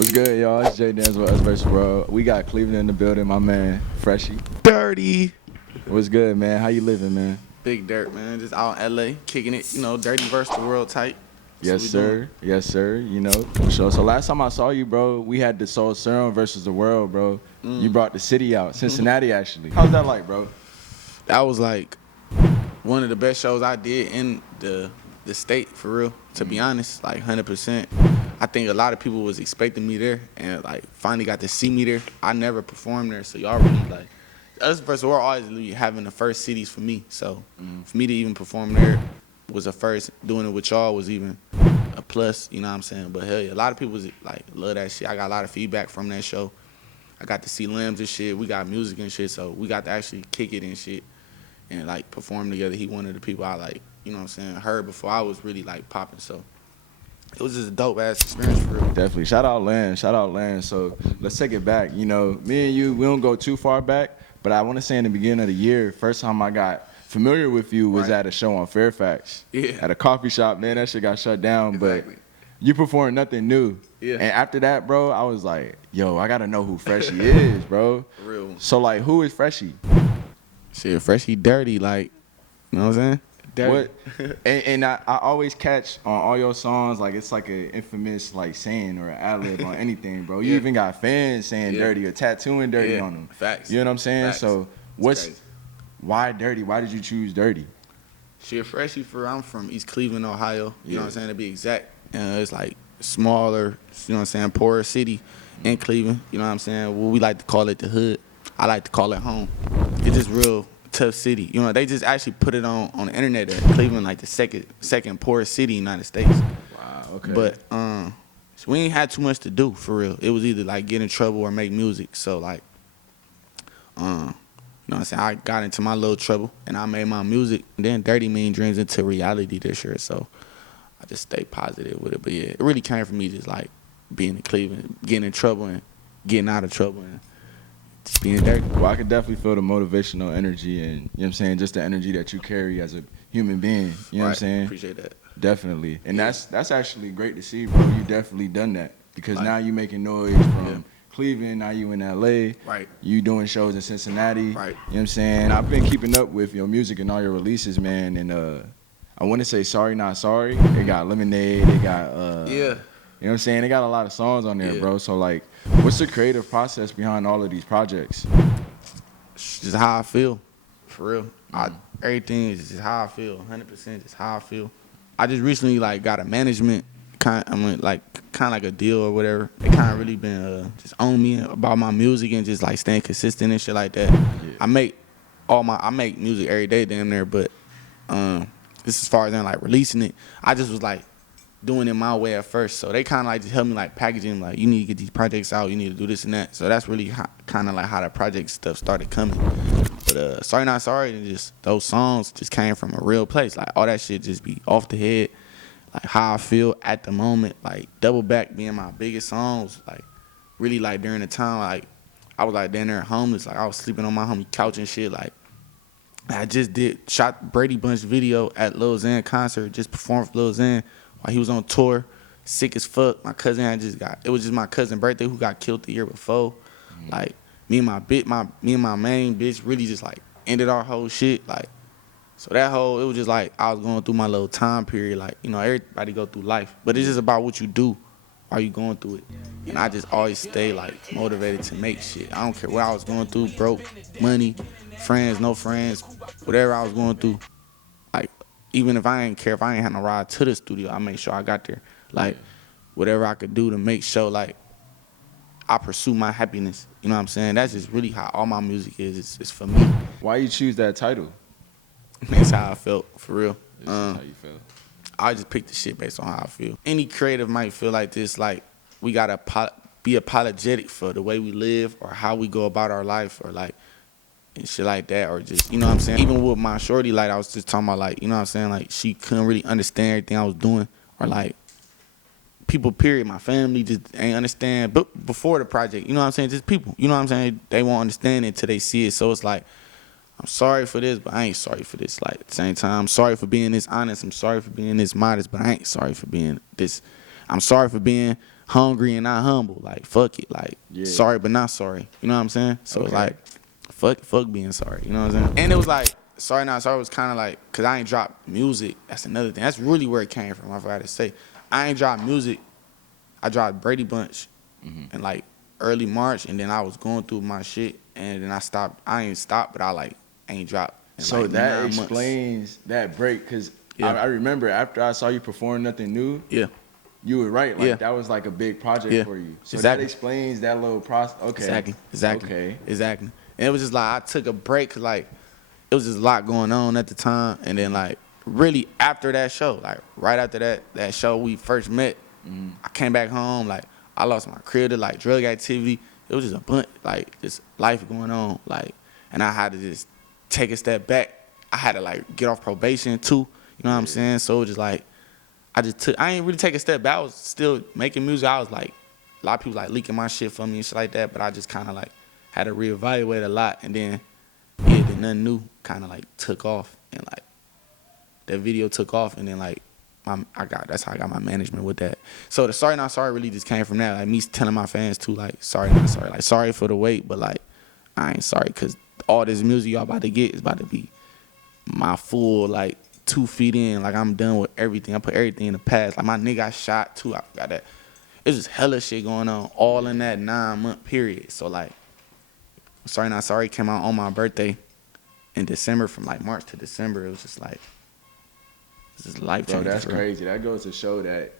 What's good, y'all? It's Jay Dance with Us vs. World. We got Cleveland in the building, my man, Freshie. Dirty. What's good, man? How you living, man? Big Dirt, man. Just out in LA, kicking it. You know, Dirty versus the world type. Yes, sir. Yes, sir. You know, for sure. So last time I saw you, bro, we had the Soul Serum versus the world, bro. You brought the city out, Cincinnati, actually. How's that like, bro? That was like one of the best shows I did in the state, for real. To be honest, like 100%. I think a lot of people was expecting me there, and like finally got to see me there. I never performed there, so y'all really like us versus the world always really having the first cities for me. So for me to even perform there was a first. Doing it with y'all was even a plus. You know what I'm saying? But hell yeah, a lot of people was like love that shit. I got a lot of feedback from that show. I got to see Limbs and shit. We got music and shit, so we got to actually kick it and shit and like perform together. He one of the people I like, you know what I'm saying, heard before I was really like popping. So it was just a dope ass experience for real. Definitely. Shout out Land. Shout out Land. So let's take it back. You know, me and you, we don't go too far back, but I want to say in the beginning of the year, first time I got familiar with you was at a show on Fairfax. Yeah. At a coffee shop. Man, that shit got shut down, Exactly. but you performed nothing new. Yeah. And after that, bro, I was like, yo, I got to know who Freshie is, bro. For real. So, like, who is Freshie? Shit, Freshie dirty, like, you know what I'm saying? Dirty. What? And I always catch on all your songs, like, it's like an infamous, like, saying or an ad-lib on anything, bro. You even got fans saying dirty or tattooing dirty on them. Facts. You know what I'm saying? Facts. So, why dirty? Why did you choose dirty? Shit, Freshie, I'm from East Cleveland, Ohio. You know what I'm saying, to be exact. It's like smaller, you know what I'm saying, poorer city in Cleveland. You know what I'm saying? Well, we like to call it the hood. I like to call it home. It's just real tough city. You know, they just actually put it on the internet that Cleveland like the second poorest city in the United States. Wow, okay. But so we ain't had too much to do, for real. It was either like get in trouble or make music. So like you know what I'm saying, I got into my little trouble and I made my music, and then Dirty Mean Dreams into reality this year. So I just stay positive with it. But yeah, it really came from me just like being in Cleveland, getting in trouble and getting out of trouble and just being dirty. Well, I could definitely feel the motivational energy and, you know what I'm saying, just the energy that you carry as a human being. You know what I'm saying? Appreciate that. Definitely. And that's actually great to see, bro. You definitely done that. Because now you making noise from Cleveland, now you in LA. Right. You doing shows in Cincinnati. Right. You know what I'm saying? I've been keeping up with your music and all your releases, man, and I want to say Sorry Not Sorry. They got Lemonade, they got you know what I'm saying? They got a lot of songs on there, bro. So like, what's the creative process behind all of these projects? Just how I feel, for real. Everything is just how I feel, 100% just how I feel. I just recently like got a management kind of like a deal or whatever. They kind of really been just on me about my music and just like staying consistent and shit like that. I make music every day damn near, but this as far as like releasing it, I just was like doing it my way at first. So they kind of like just helped me like packaging, like you need to get these projects out, you need to do this and that. So that's really kind of like how the project stuff started coming. But Sorry Not Sorry, and just those songs just came from a real place. Like all that shit just be off the head, like how I feel at the moment. Like Double Back being my biggest songs, like really like during the time like I was like down there homeless, like I was sleeping on my homie couch and shit. Like I just shot Brady Bunch video at Lil Xan concert, just performed for Lil Xan while he was on tour, sick as fuck. My cousin it was just my cousin's birthday who got killed the year before. Like me and my main bitch really just like ended our whole shit. Like so it was just like I was going through my little time period. Like, you know, everybody go through life, but it's just about what you do while you going through it. And I just always stay like motivated to make shit. I don't care what I was going through, broke, money, friends, no friends, whatever I was going through. Like, even if I ain't had no ride to the studio, I make sure I got there. Like, whatever I could do to make sure, like, I pursue my happiness. You know what I'm saying? That's just really how all my music is. It's for me. Why you choose that title? That's how I felt, for real. How you feel? I just picked the shit based on how I feel. Any creative might feel like this, like, we gotta be apologetic for the way we live or how we go about our life or, like, and shit like that, or just, you know what I'm saying? Even with my shorty, like, I was just talking about, like, you know what I'm saying? Like, she couldn't really understand everything I was doing, or, like, people, period, my family just ain't understand. But before the project, you know what I'm saying? Just people, you know what I'm saying? They won't understand it until they see it. So it's like, I'm sorry for this, but I ain't sorry for this. Like, at the same time, I'm sorry for being this honest. I'm sorry for being this modest, but I ain't sorry for being this. I'm sorry for being hungry and not humble. Like, fuck it. Like, sorry but not sorry. You know what I'm saying? So it's like, fuck being sorry. You know what I'm saying? And it was like, sorry not sorry was kind of like, because I ain't dropped music. That's another thing. That's really where it came from, I forgot to say. I ain't dropped music. I dropped Brady Bunch in like early March, and then I was going through my shit, and then I stopped. I ain't stopped, but I ain't dropped. So like that explains that break, because I remember after I saw you perform Nothing New, you were right. Like that was like a big project for you. So that explains that little process. Okay. Exactly. And it was just like I took a break, 'cause like it was just a lot going on at the time, and then like really after that show, like right after that show we first met, I came back home, like I lost my crib to like drug activity. It was just a bunch, like just life going on, like, and I had to just take a step back. I had to like get off probation too. You know what I'm saying? So it was just like I ain't really take a step back. I was still making music. I was like, a lot of people like leaking my shit for me and shit like that, but I just kind of like had to reevaluate a lot, and then then Nothing New kind of like took off, and like that video took off, and then like that's how I got my management with that. So the Sorry Not Sorry really just came from that, like me telling my fans too, like sorry not sorry, like sorry for the wait, but like I ain't sorry, because all this music y'all about to get is about to be my full like 2 feet in, like I'm done with everything. I put everything in the past. Like my nigga got shot too. I forgot that. It's just hella shit going on all in that 9-month period. So like Sorry Not Sorry came out on my birthday in December, from like March to December. It was just like, this is life changing. Bro, that's crazy. That goes to show that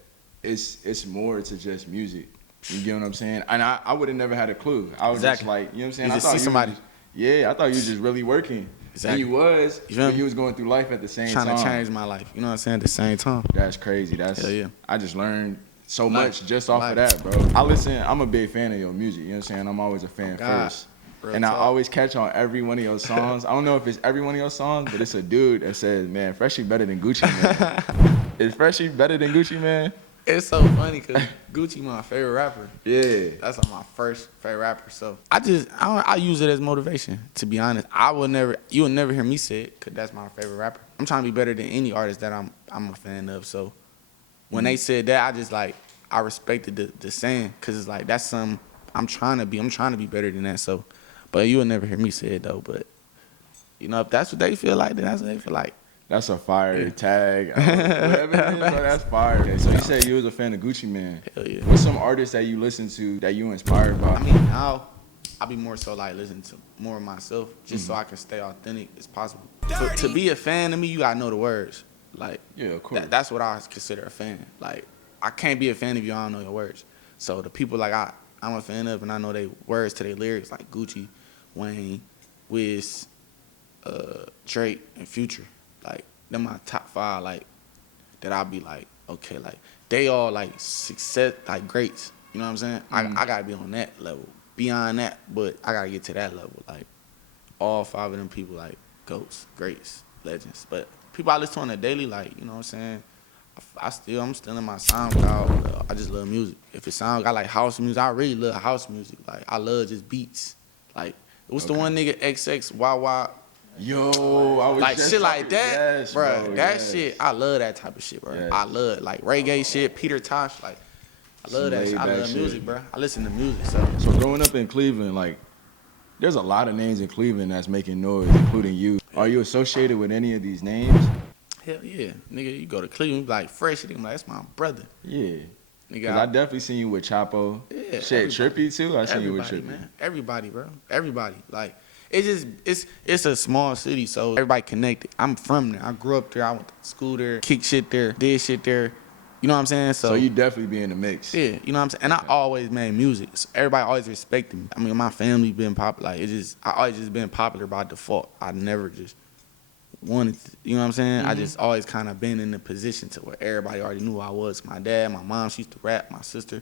it's more to just music. You get what I'm saying? And I would have never had a clue. I was just like, you know what I'm saying? You just see somebody. I thought you was just really working. Exactly. And you was, but you was going through life at the same time. Trying to change my life. You know what I'm saying? At the same time. That's crazy. Hell yeah. I just learned so much just off of that, bro. I'm a big fan of your music. You know what I'm saying? I'm always a fan first. And I always catch on every one of your songs. I don't know if it's every one of your songs, but it's a dude that says, man, Freshie better than Gucci, man. Is Freshie better than Gucci, man? It's so funny because Gucci my favorite rapper. Yeah. That's like my first favorite rapper. So I use it as motivation, to be honest. You would never hear me say it, because that's my favorite rapper. I'm trying to be better than any artist that I'm a fan of. So when they said that, I respected the saying, because it's like, that's something I'm trying to be. I'm trying to be better than that. So, but you would never hear me say it though. But you know, if that's what they feel like, then that's what they feel like. That's a fire tag. Whatever it is, bro, that's fire. Okay, so you said you was a fan of Gucci Mane. Hell yeah. What's some artists that you listen to that you inspired by? I mean, now I be more so like listening to more of myself, just so I can stay authentic as possible. To be a fan of me, you gotta know the words. Like, yeah, of course. That's what I consider a fan. Like, I can't be a fan of you, I don't know your words. So the people like I'm a fan of, and I know they words to their lyrics, like Gucci, Wayne, Wiz, Drake, and Future. Like, them my top 5, like, that I'll be like, okay, like, they all, like, success, like, greats. You know what I'm saying? I gotta be on that level. Beyond that, but I gotta get to that level. Like, all 5 of them people, like, goats, greats, legends. But people I listen to on a daily, like, you know what I'm saying? I'm still in my SoundCloud. I just love music. If it sounds, I like house music. I really love house music. Like, I love just beats. Like, what's the one nigga, XX, Wawa? Yo, I was like just shit like that, yes, bro. That shit, I love that type of shit, bro. Yes. I love like reggae shit, Peter Tosh, like I love that shit. I love music, bro. I listen to music. So growing up in Cleveland, like, there's a lot of names in Cleveland that's making noise, including you. Are you associated with any of these names? Hell yeah, nigga. You go to Cleveland, like Freshie, I'm like, that's my brother. Yeah. Because I definitely seen you with Chapo. Yeah. Shit, Trippy too. I seen you with Trippy. Man. Everybody, bro. Everybody. Like, it's a small city, so everybody connected. I'm from there. I grew up there. I went to school there, kicked shit there, did shit there. You know what I'm saying? So you definitely be in the mix. Yeah, you know what I'm saying? And I always made music. So everybody always respected me. I mean, my family been popular. Like, I always just been popular by default. I never just wanted to, you know what I'm saying? I just always kind of been in the position to where everybody already knew who I was. My dad, my mom, she used to rap. My sister,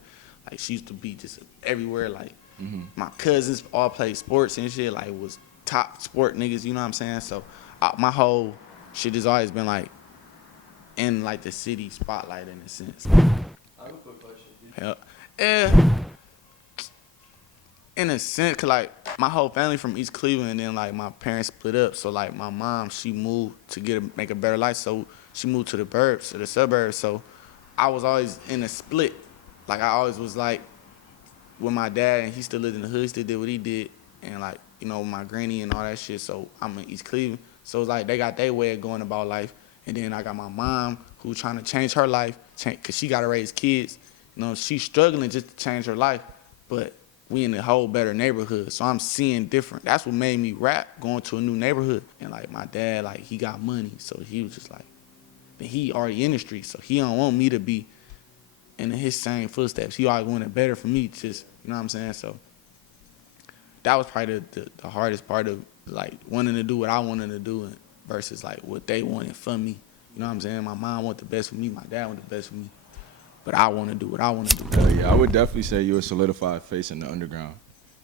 like, she used to be just everywhere. Like, my cousins all played sports and shit. Like, was top sport niggas, you know what I'm saying? So my whole shit has always been, like, in, like, the city spotlight in a sense. I have a quick question. Yeah. In a sense, cause like my whole family from East Cleveland, and then like my parents split up. So like my mom, she moved to make a better life. So she moved to the suburbs. So I was always in a split. like I always was like with my dad, and he still lived in the hood, he still did what he did, and like my granny and all that shit. So I'm in East Cleveland, so it's like they got their way of going about life, and then I got my mom who trying to change her life, cause she got to raise kids. She's struggling just to change her life, but we in a whole better neighborhood, so I'm seeing different. That's what made me rap, going to a new neighborhood, and like my dad, like he got money, so he was just like, he already in the street, so he don't want me to be in his same footsteps. He always wanted better for me, just, you know what I'm saying? So that was probably the hardest part of, like, wanting to do what I wanted to do versus, like, what they wanted for me. You know what I'm saying? My mom wanted the best for me. My dad wanted the best for me. But I want to do what I want to do. Yeah, I would definitely say you're a solidified face in the underground.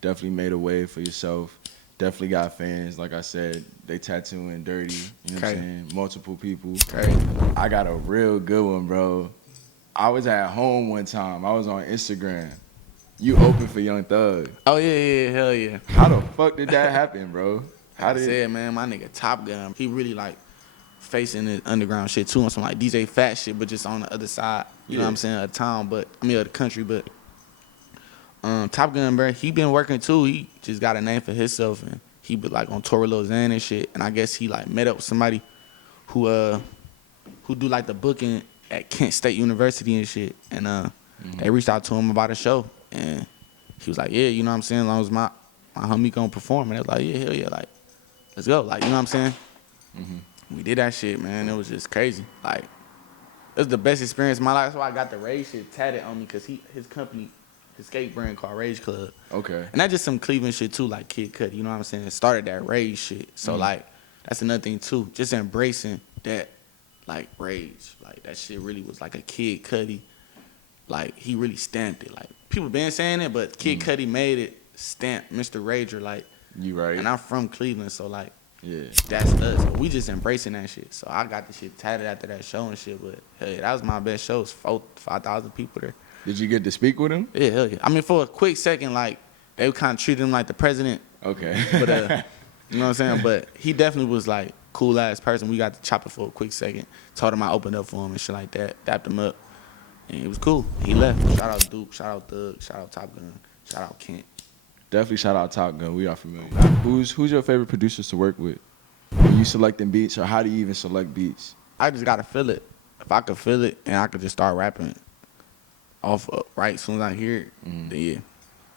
Definitely made a way for yourself. Definitely got fans. Like I said, they tattooing dirty. You know what I'm saying? Multiple people. I got a real good one, bro. I was at home one time. I was on Instagram. You opened for Young Thug. Oh, yeah, hell yeah. How the fuck did that happen, bro? How did I said, man, my nigga Top Gun, he really, like, facing the underground shit, too, on some, like, DJ Fat shit, but just on the other side, you know what I'm saying, of the town, of the country, but Top Gun, bro, he been working, too. He just got a name for himself, and he be, like, on tour with Lil Xan and shit, and I guess he, like, met up with somebody who do, like, the booking at Kent State University and shit, and they reached out to him about a show, and he was like, yeah, you know what I'm saying, as long as my homie gonna perform, and they was like, yeah, hell yeah, like, let's go, like, you know what I'm saying? We did that shit, man. It was just crazy. Like, it was the best experience of my life. That's why I got the Rage shit tatted on me, because his company, his skate brand called Rage Club. Okay. And that's just some Cleveland shit, too, like Kid Cudi, you know what I'm saying? It started that Rage shit. So, like, that's another thing, too. Just embracing that, like, Rage. Like, that shit really was like a Kid Cudi. Like, he really stamped it. Like, people been saying it, but Kid Cudi made it stamp Mr. Rager. Like, you right. And I'm from Cleveland, so, like, yeah, that's us. So we just embracing that shit. So I got the shit tatted after that show and shit. But hey, that was my best show. It was 5,000 people there. Did you get to speak with him? Yeah, hell yeah. I mean, for a quick second, like, they kind of treated him like the president. Okay. But you know what I'm saying? But he definitely was like cool ass person. We got to chop it for a quick second. Told him I opened up for him and shit like that. Dapped him up, and it was cool. He left. Shout out Duke. Shout out Thug. Shout out Top Gun. Shout out Kent. Definitely shout out Top Gun. We are familiar. Who's your favorite producers to work with? When you selecting beats, or how do you even select beats? I just gotta feel it. If I could feel it and I could just start rapping off right as soon as I hear it, then yeah.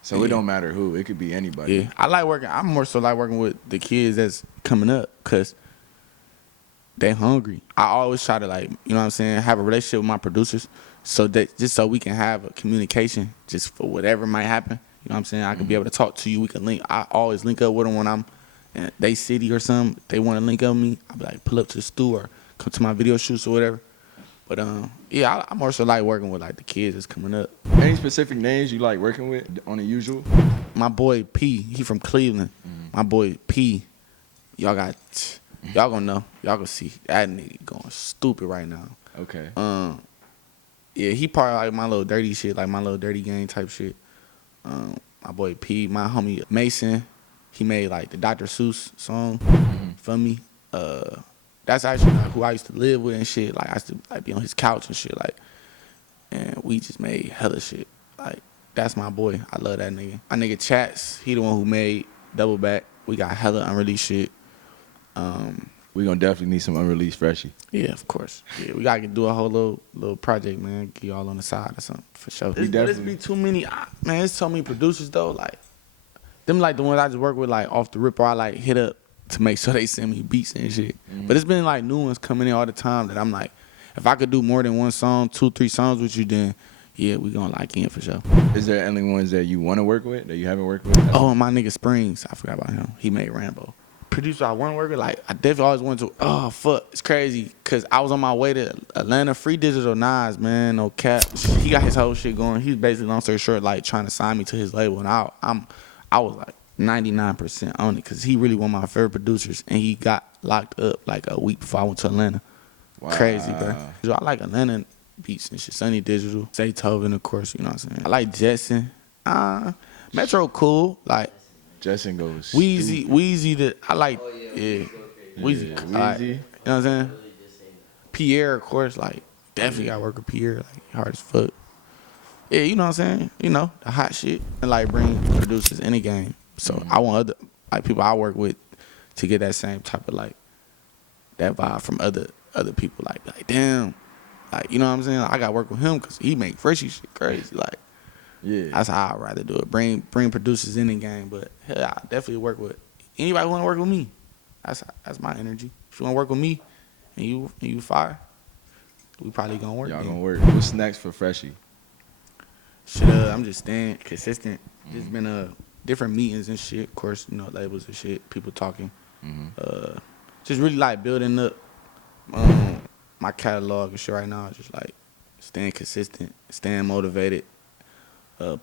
So it don't matter who. It could be anybody. Yeah, I like working. I'm more so like working with the kids that's coming up, because they hungry. I always try to, like, you know what I'm saying, have a relationship with my producers, so that just so we can have a communication just for whatever might happen. You know what I'm saying? I can be able to talk to you. We can link. I always link up with them when I'm in they city or something. They want to link up with me. I'll be like, pull up to the store, or come to my video shoots or whatever. But yeah, I more so like working with, like, the kids that's coming up. Any specific names you like working with on the usual? My boy P, he from Cleveland. My boy P, y'all gonna know. Y'all gonna see that nigga going stupid right now. Okay. Yeah, he part of, like, my little dirty shit, like my little dirty gang type shit. My boy P, my homie Mason, he made, like, the Dr. Seuss song for me. That's actually, like, who I used to live with and shit. Like, I used to, like, be on his couch and shit, like, and we just made hella shit. Like, that's my boy. I love that nigga. My nigga Chats, he the one who made Double Back. We got hella unreleased shit. We gonna definitely need some unreleased Freshie. Yeah, of course. Yeah, we gotta do a whole little project, man. Get y'all on the side or something, for sure. There's be too many, man, there's so many producers, though. Like, them, like, the ones I just work with, like, off the rip, or I, like, hit up to make sure they send me beats and shit. But it's been, like, new ones coming in all the time that I'm like, if I could do more than one song, 2-3 songs with you, then yeah, we gonna lock in for sure. Is there any ones that you want to work with that you haven't worked with? Oh, and my nigga Springs, I forgot about him. He made Rambo. Producer I want to work with, like, I definitely always wanted to. Oh fuck, it's crazy, cause I was on my way to Atlanta. Free Digital Nas, man, no cap. He got his whole shit going. He's basically, long story short, like, trying to sign me to his label, and I was like 99% on it, cause he really one of my favorite producers, and he got locked up like a week before I went to Atlanta. Wow. Crazy, bro. So I like Atlanta beats and shit. Sunny Digital, Zaytoven, of course, you know what I'm saying. I like Jetson. Metro cool, like. Jetson goes. Wheezy, I like, yeah. Wheezy, Wheezy. you know what I'm saying? Pierre, of course, like, definitely got to work with Pierre, like, hard as fuck. Yeah, you know what I'm saying? You know, the hot shit. And like bring producers in the game. So I want other like people I work with to get that same type of like that vibe from other people. Like damn, like you know what I'm saying? Like, I got to work with him because he make Freshie shit crazy. Like Yeah. that's how I'd rather do it. Bring producers in the game. But hell, I definitely work with anybody who want to work with me. That's my energy. If you want to work with me and you fire, we probably gonna work. Y'all then. gonna work. What's next for Freshie? Shit, I'm just staying consistent. Just been different meetings and shit. Of course, you know, labels and shit. People talking. Just really like building up my catalog and shit right now. Just like staying consistent, staying motivated,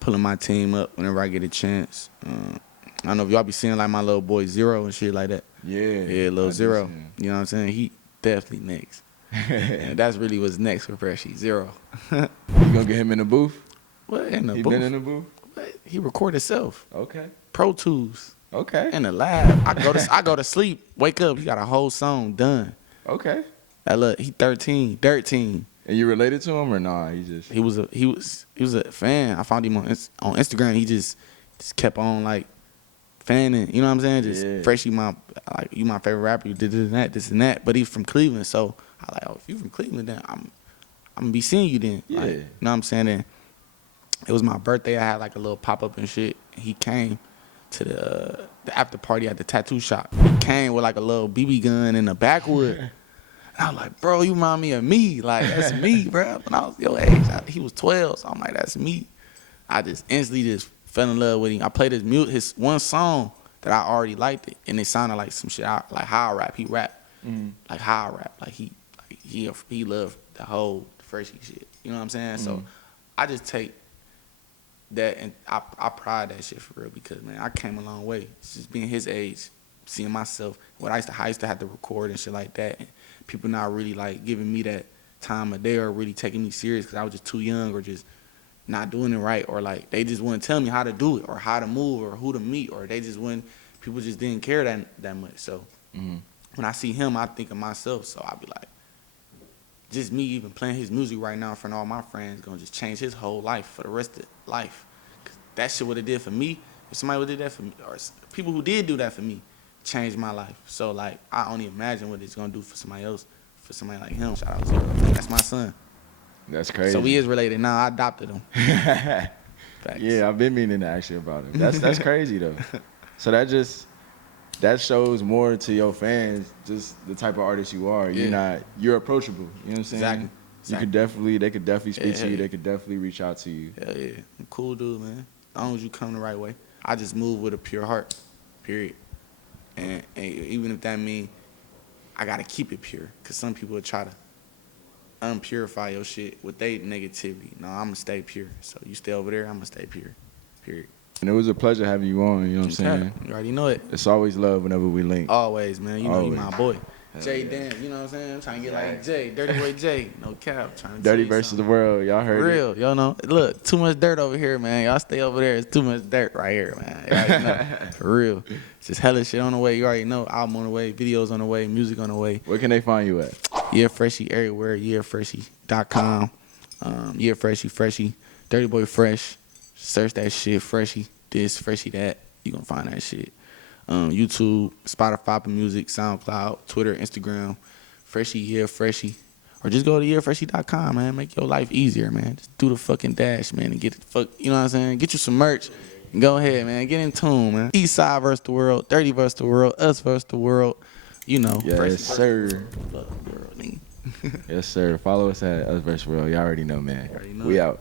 pulling my team up whenever I get a chance. I don't know if y'all be seeing like my little boy Zero and shit like that. Yeah, Little I Zero. do see him. You know what I'm saying? He definitely next. And that's really what's next for Freshie. Zero. You gonna get him in the booth? What in the He booth? been in the booth? What? He record himself. Okay. Pro Tools. Okay. In the lab. I go to sleep, wake up, he got a whole song done. Okay. That look, he 13. And you related to him or nah? He was a fan. I found him on Instagram. He just kept on like fanning. You know what I'm saying? Just Freshie, you my favorite rapper. You did this and that. But he's from Cleveland, so I like, oh, if you from Cleveland, then I'm gonna be seeing you then. Yeah. Like, you know what I'm saying? And it was my birthday. I had like a little pop up and shit. He came to the after party at the tattoo shop. He came with like a little BB gun in the backwood. And I was like, bro, you remind me of me. Like, that's me, bro. When I was your age, he was 12, so I'm like, that's me. I just instantly just fell in love with him. I played his one song that I already liked it, and it sounded like some shit, like how I rap. He rap, like how I rap. Like he loved the whole Freshie shit. You know what I'm saying? So I just take that and I pride that shit for real because, man, I came a long way. It's just being his age, seeing myself. What I used to have to record and shit like that. And people not really like giving me that time of day or really taking me serious because I was just too young or just not doing it right, or like they just wouldn't tell me how to do it or how to move or who to meet, or they just wouldn't. People just didn't care that much. So when I see him, I think of myself. So I be like, just me even playing his music right now in front of all my friends gonna just change his whole life for the rest of life. 'Cause that shit would have did for me. If somebody would have did that for me, or people who did do that for me, changed my life. So like I only imagine what it's gonna do for somebody else, for somebody like him. Shout out Zero. That's my son. That's crazy. So we is related now. I adopted him. Yeah, I've been meaning to ask you about him. That's crazy though. So that shows more to your fans just the type of artist you are. You're approachable. You know what I'm saying? Exactly. They could definitely speak to you. They could definitely reach out to you. Hell yeah. I'm a cool dude, man. As long as you come the right way. I just move with a pure heart. Period. And even if that means I gotta keep it pure, cause some people would try to unpurify your shit with their negativity. No, I'm gonna stay pure. So you stay over there, I'm gonna stay pure. Period. And it was a pleasure having you on. You know what I'm saying? You already know it. It's always love whenever we link. Always, man. You know you my boy. Jay yeah. Dan, you know what I'm saying? I'm trying to get like Jay, Dirty Boy Jay. No cap. Trying to Dirty tell you versus something. the world. Y'all heard Real, it. y'all know. Look, too much dirt over here, man. Y'all stay over there. It's too much dirt right here, man. You already know. For real. It's just hella shit on the way. You already know. Album on the way, videos on the way, music on the way. Where can they find you at? Yeah, Freshie everywhere. YeahFreshie.com. Yeah, Freshie. Dirty Boy Fresh. Search that shit. Freshie this, Freshie that. You gonna find that shit. YouTube, Spotify, Apple Music, SoundCloud, Twitter, Instagram. Freshie, Yeah, Freshie. Or just go to YeahFreshie.com, man. Make your life easier, man. Just do the fucking dash, man, and get it you know what I'm saying? Get you some merch. And go ahead, man. Get in tune, man. East Side versus the world, Dirty versus the world, us versus the world. You know. Yes, sir. World, Yes, sir. Follow us at Us vs. World. Y'all already know, man. We out.